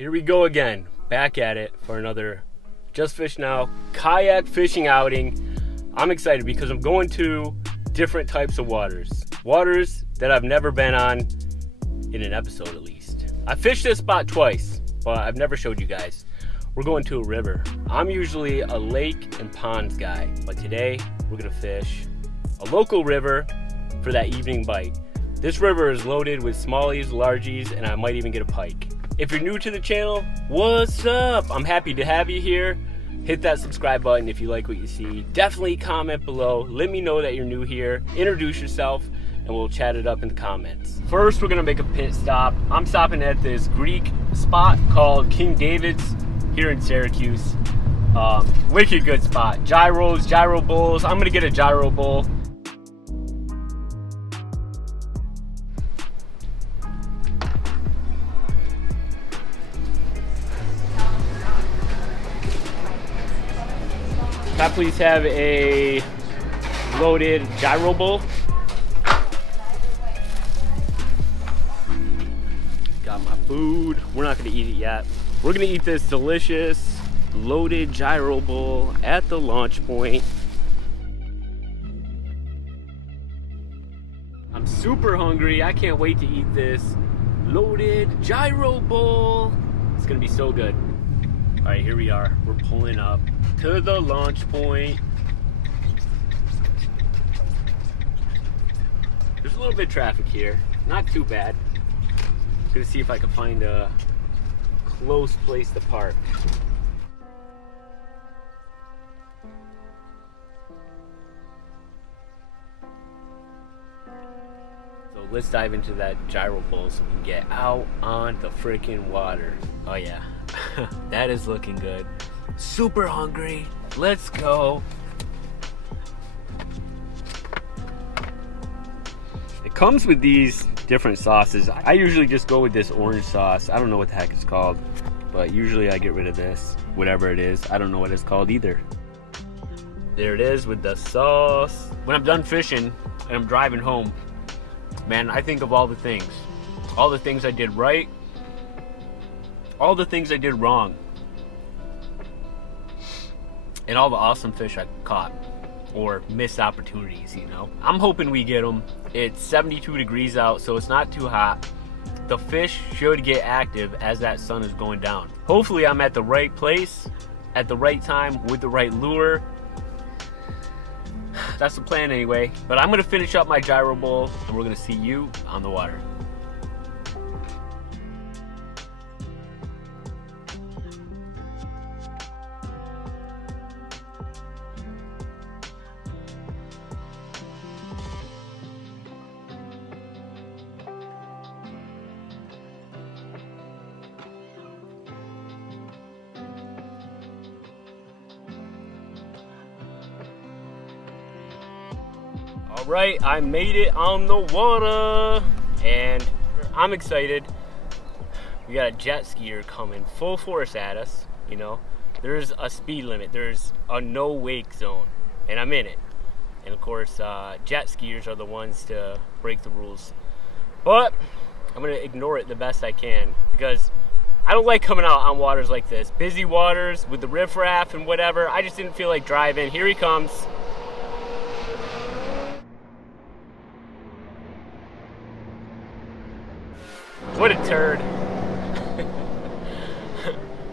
Here we go again, back at it for another Just Fish Now kayak fishing outing. I'm excited because I'm going to different types of waters that I've never been on in an episode at least. I fished this spot twice, but I've never showed you guys. We're going to a river. I'm usually a lake and ponds guy, but today we're gonna fish a local river for that evening bite. This river is loaded with smallies, largies, and I might even get a pike. If you're new to the channel, what's up? I'm happy to have you here. Hit that subscribe button if you like what you see. Definitely comment below. Let me know that you're new here. Introduce yourself, and we'll chat it up in the comments. First, we're gonna make a pit stop. I'm stopping at this Greek spot called King David's here in Syracuse. Wicked good spot. Gyros, gyro bowls. I'm gonna get a gyro bowl. Can I please have a loaded gyro bowl? Got my food. We're not gonna eat it yet. We're gonna eat this delicious loaded gyro bowl at the launch point. I'm super hungry. I can't wait to eat this loaded gyro bowl. It's gonna be so good. All right, here we are. We're pulling up to the launch point. There's a little bit of traffic here. Not too bad. I'm gonna see if I can find a close place to park. So let's dive into that gyro bowl so we can get out on the freaking water. Oh yeah, that is looking good. Super hungry. Let's go. It comes with these different sauces. I usually just go with this orange sauce. I don't know what the heck it's called, but usually I get rid of this, whatever it is. I don't know what it's called either. There it is with the sauce. When I'm done fishing and I'm driving home, man, I think of all the things I did right, all the things I did wrong, and all the awesome fish I caught or missed opportunities, you know. I'm hoping we get them. It's 72 degrees out, so it's not too hot. The fish should get active as that sun is going down. Hopefully I'm at the right place at the right time with the right lure. That's the plan anyway. But I'm gonna finish up my gyro bowl and we're gonna see you on the water. All right, I made it on the water and I'm excited. We got a jet skier coming full force at us, you know. There's a speed limit, there's a no wake zone, and I'm in it. And of course, jet skiers are the ones to break the rules. But I'm gonna ignore it the best I can because I don't like coming out on waters like this. Busy waters with the riffraff and whatever. I just didn't feel like driving. Here he comes. What a turd.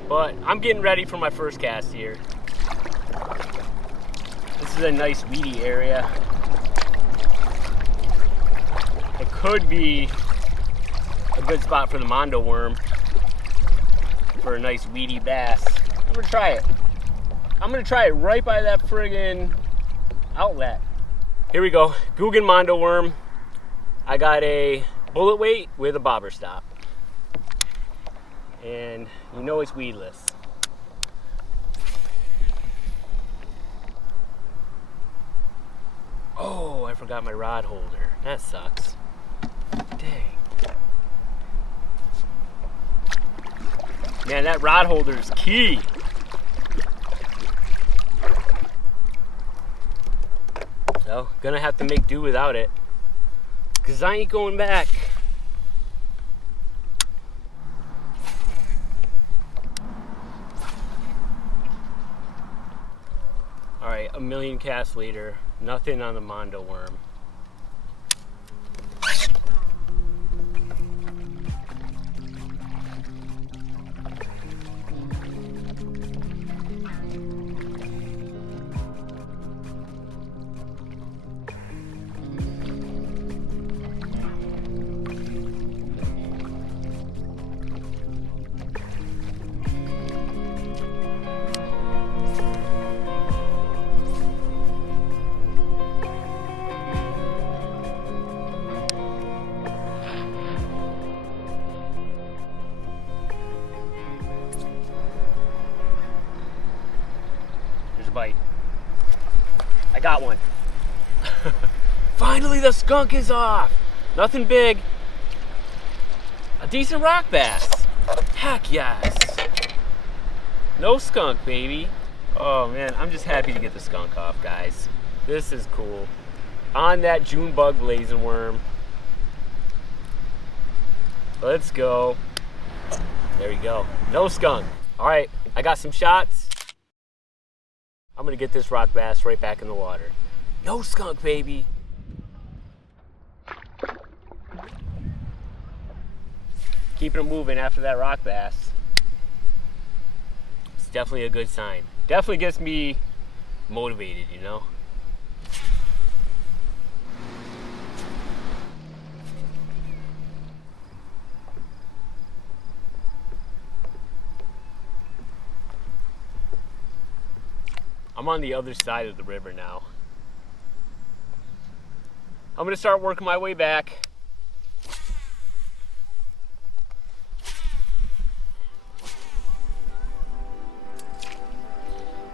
But I'm getting ready for my first cast here. This is a nice weedy area. It could be a good spot for the Mondo worm for a nice weedy bass. I'm gonna try it. I'm gonna try it right by that friggin' outlet. Here we go, Googan Mondo worm. I got a bullet weight with a bobber stop. And you know it's weedless. Oh, I forgot my rod holder. That sucks. Dang. Man, that rod holder is key. So, gonna have to make do without it. Cause I ain't going back. a million cast leader. Nothing on the Mondo worm. Bite. I got one. Finally the skunk is off. Nothing big. A decent rock bass. Heck yes. No skunk, baby. Oh man, I'm just happy to get the skunk off, guys. This is cool. On that June bug blazing worm. Let's go. There we go. No skunk. All right, I got some shots. I'm gonna get this rock bass right back in the water. No skunk, baby. Keeping it moving after that rock bass. It's definitely a good sign. Definitely gets me motivated, you know? I'm on the other side of the river now. I'm gonna start working my way back.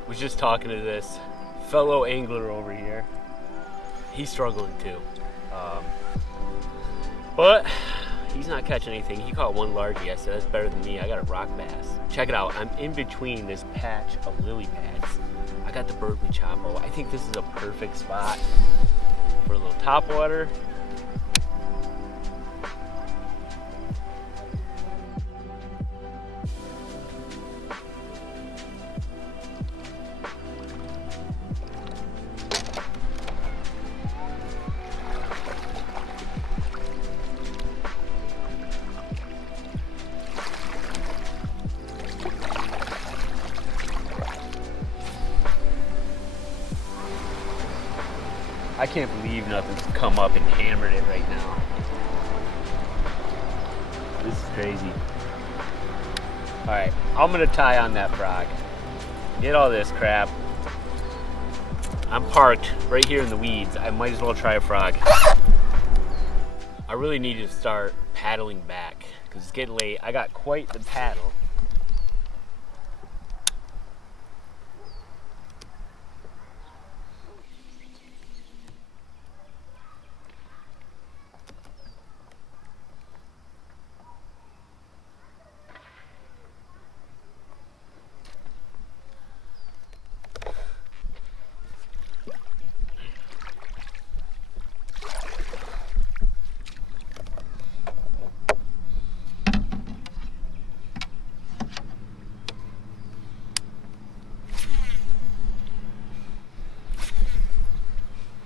Was just talking to this fellow angler over here. He's struggling too. But he's not catching anything. He caught one largie. I said, that's better than me. I got a rock bass. Check it out. I'm in between this patch of lily pads. I got the Berkley Chopo. I think this is a perfect spot for a little topwater. I can't believe nothing's come up and hammered it right now. This is crazy. All right, I'm gonna tie on that frog. Get all this crap. I'm parked right here in the weeds. I might as well try a frog. I really need to start paddling back because it's getting late. I got quite the paddle.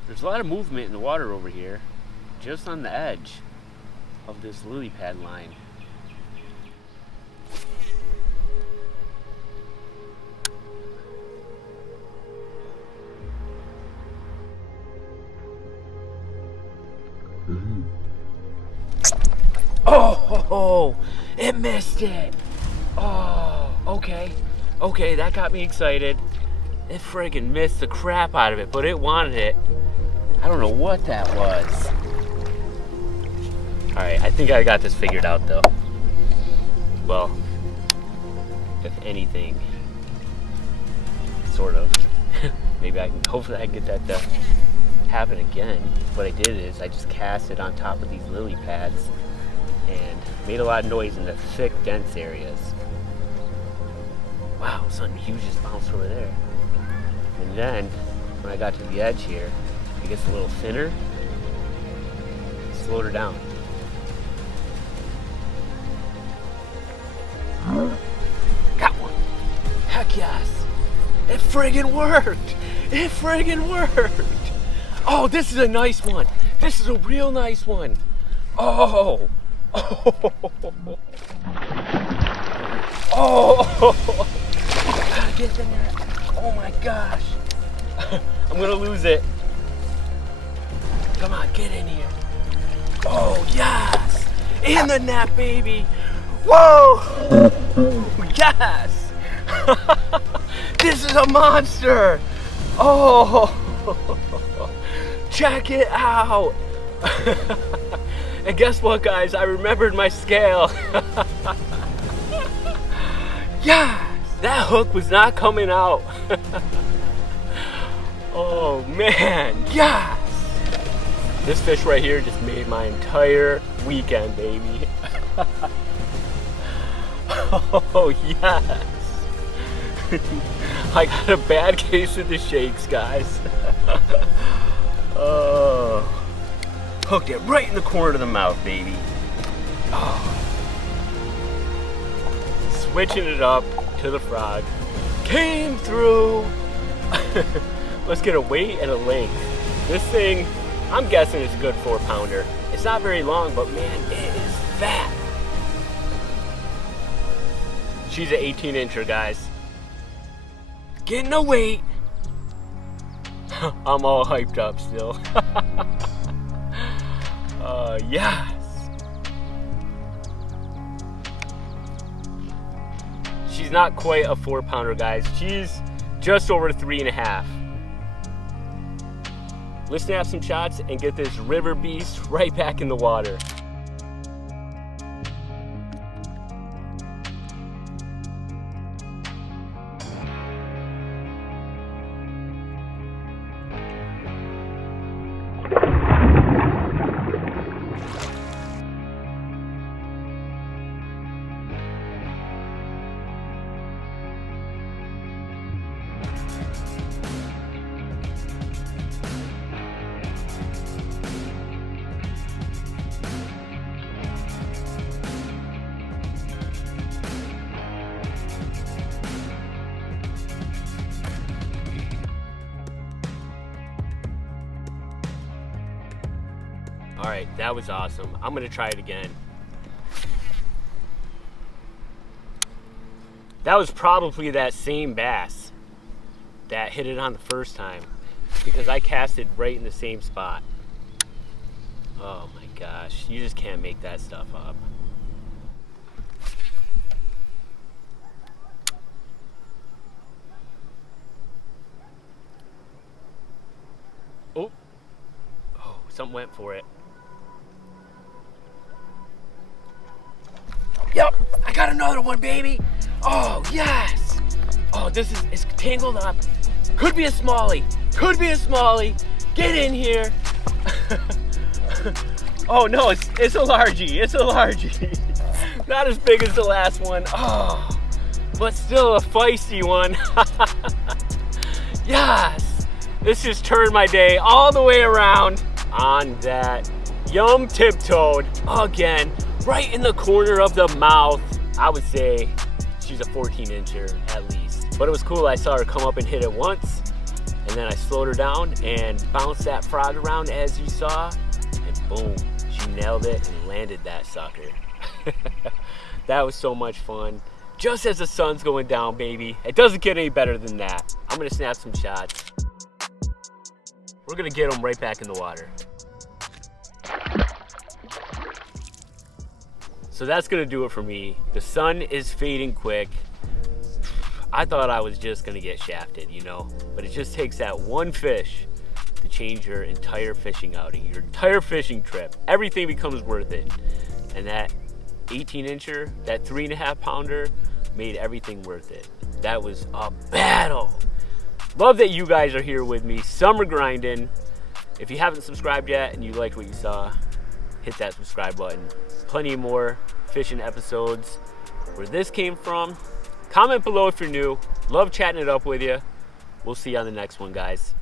There's a lot of movement in the water over here, just on the edge of this lily pad line. Oh, it missed it. Oh, okay. Okay, that got me excited. It friggin' missed the crap out of it, but it wanted it. I don't know what that was. Alright, I think I got this figured out though. Well, if anything, sort of. Maybe hopefully I can get that to happen again. What I did is I just cast it on top of these lily pads and made a lot of noise in the thick, dense areas. Wow, something huge just bounced over there. And then, when I got to the edge here, it gets a little thinner, slowed her down. Got one. Heck yes. It friggin' worked. It friggin' worked. Oh, this is a nice one. This is a real nice one. Oh. Oh. Oh. Gotta get in there. Oh my gosh. I'm gonna lose it. Come on, get in here. Oh, yes. In the net, baby. Whoa. Yes. This is a monster. Oh. Check it out. And guess what, guys? I remembered my scale. Yes. That hook was not coming out. Oh man, yes! This fish right here just made my entire weekend, baby. Oh yes! I got a bad case of the shakes, guys. Oh, hooked it right in the corner of the mouth, baby. Oh. Switching it up to the frog. Came through. Let's get a weight and a length. This thing, I'm guessing it's a good 4-pounder. It's not very long, but man, it is fat. She's an 18-incher, guys. Getting a weight. I'm all hyped up still. Yes. She's not quite a 4-pounder, guys. She's just over 3.5. Let's snap some shots and get this river beast right back in the water. All right, that was awesome. I'm gonna try it again. That was probably that same bass that hit it on the first time, because I cast it right in the same spot. Oh my gosh, you just can't make that stuff up. Oh, something went for it. Yep, I got another one, baby. Oh, yes. Oh, it's tangled up. Could be a smallie. Could be a smallie. Get in here. Oh, no, it's a largie. It's a largie. Not as big as the last one. Oh, but still a feisty one. Yes. This just turned my day all the way around on that Yum Tip-Toed again. Right in the corner of the mouth. I would say she's a 14-incher at least. But it was cool. I saw her come up and hit it once, and then I slowed her down and bounced that frog around as you saw, and boom, she nailed it and landed that sucker. That was so much fun. Just as the sun's going down, baby. It doesn't get any better than that. I'm gonna snap some shots. We're gonna get them right back in the water. So that's gonna do it for me. The sun is fading quick. I thought I was just gonna get shafted, you know, but it just takes that one fish to change your entire fishing outing, your entire fishing trip. Everything becomes worth it. And that 18-incher, that 3.5-pounder made everything worth it. That was a battle. Love that you guys are here with me, summer grinding. If you haven't subscribed yet and you liked what you saw, hit that subscribe button. Plenty more fishing episodes where this came from. Comment below if you're new. Love chatting it up with you. We'll see you on the next one, guys.